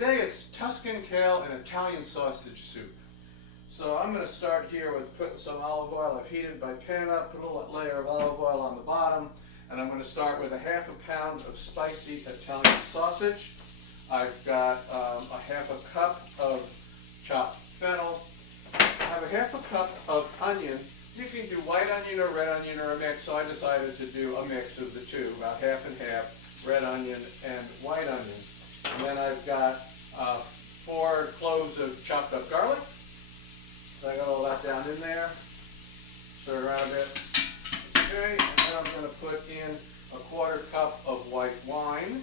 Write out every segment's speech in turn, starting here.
Today it's Tuscan Kale and Italian sausage soup. So I'm going to start here with putting some olive oil. I've heated my pan up, put a layer of olive oil on the bottom, and I'm going to start with a ½ pound of spicy Italian sausage. I've got a ½ cup of chopped fennel. I have a ½ cup of onion. You can do white onion or red onion or a mix, so I decided to do a mix of the two, about half and half, red onion and white onion. And then I've got 4 cloves of chopped up garlic. So I got all that down in there. Stir it around a bit. Okay, and then I'm going to put in a ¼ cup of white wine.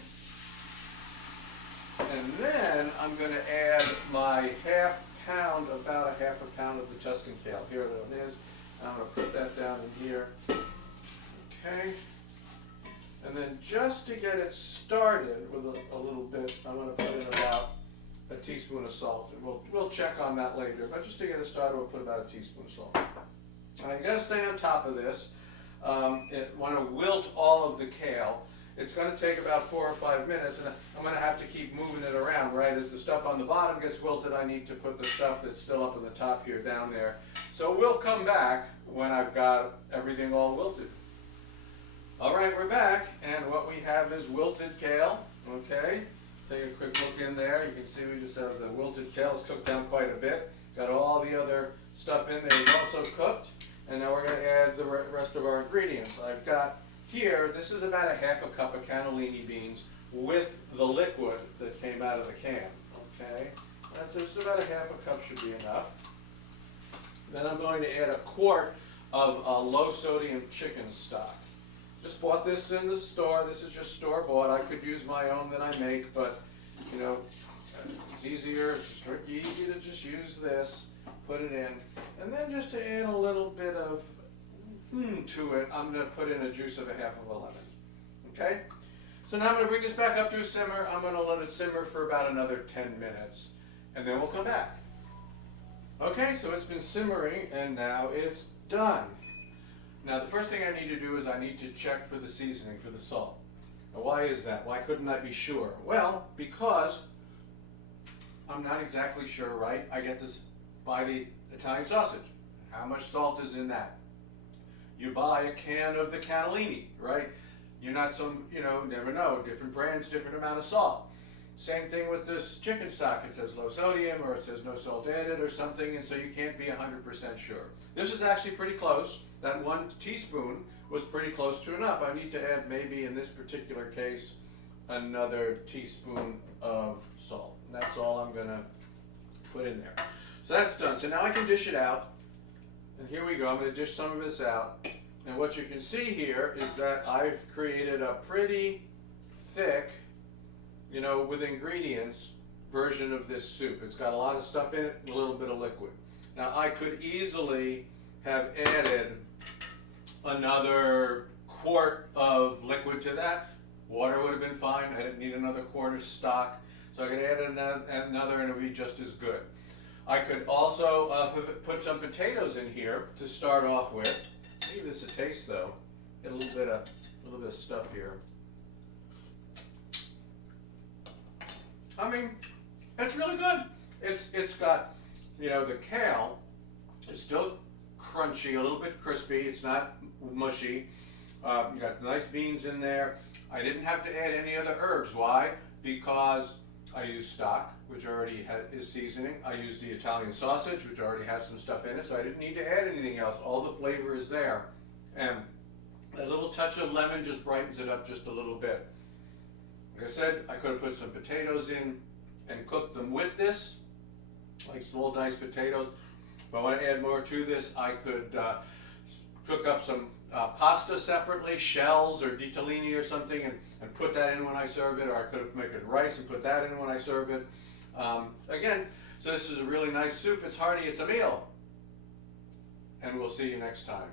And then I'm going to add my about a ½ pound of the Tuscan Kale. Here it is. I'm going to put that down in here. Okay. And then just to get it started with a little bit, I'm going to put in about a teaspoon of salt. We'll check on that later, but just to get it started, we'll put about a teaspoon of salt. All right, you got to stay on top of this. Want to wilt all of the kale. It's going to take about 4 or 5 minutes, and I'm going to have to keep moving it around, right? As the stuff on the bottom gets wilted, I need to put the stuff that's still up on the top here down there. So we'll come back when I've got everything all wilted. All right, we're back, and what we have is wilted kale, okay? Take a quick look in there. You can see we just have the wilted kale. It's cooked down quite a bit. Got all the other stuff in there is also cooked, and now we're going to add the rest of our ingredients. I've got here, this is about a ½ cup of cannellini beans with the liquid that came out of the can, okay? That's just about a ½ cup should be enough. Then I'm going to add a quart of low sodium chicken stock. Just bought this in the store. This is just store bought. I could use my own that I make, but you know, it's easier. It's pretty easy to just use this, put it in, and then just to add a little bit of to it, I'm going to put in a juice of a ½ of a lemon. Okay? So now I'm going to bring this back up to a simmer. I'm going to let it simmer for about another 10 minutes, and then we'll come back. Okay, so it's been simmering, and now it's done. Now the first thing I need to do is I need to check for the seasoning, for the salt. Now, why is that? Why couldn't I be sure? Well, because I'm not exactly sure, right? I get this by the Italian sausage. How much salt is in that? You buy a can of the cannellini, right? You're not never know. Different brands, different amount of salt. Same thing with this chicken stock. It says low sodium, or it says no salt added or something, and so you can't be 100% sure. This is actually pretty close. That 1 teaspoon was pretty close to enough. I need to add maybe, in this particular case, another teaspoon of salt. And that's all I'm going to put in there. So that's done. So now I can dish it out. And here we go. I'm going to dish some of this out. And what you can see here is that I've created a pretty thick, with ingredients, version of this soup. It's got a lot of stuff in it, a little bit of liquid. Now I could easily have added another quart of liquid to that. Water would have been fine. I didn't need another quart of stock. So I could add another and it would be just as good. I could also put some potatoes in here to start off with. Give this a taste though. Get a little bit of stuff here. I mean, it's really good. It's got, the kale is still crunchy, a little bit crispy. It's not mushy. You got nice beans in there. I didn't have to add any other herbs. Why? Because I used stock, which already is seasoning. I used the Italian sausage, which already has some stuff in it, so I didn't need to add anything else. All the flavor is there. And a little touch of lemon just brightens it up just a little bit. Like I said, I could have put some potatoes in and cooked them with this, like small diced potatoes. If I want to add more to this, I could cook up some pasta separately, shells or ditalini or something, and put that in when I serve it, or I could have made it rice and put that in when I serve it. Again, so this is a really nice soup. It's hearty. It's a meal. And we'll see you next time.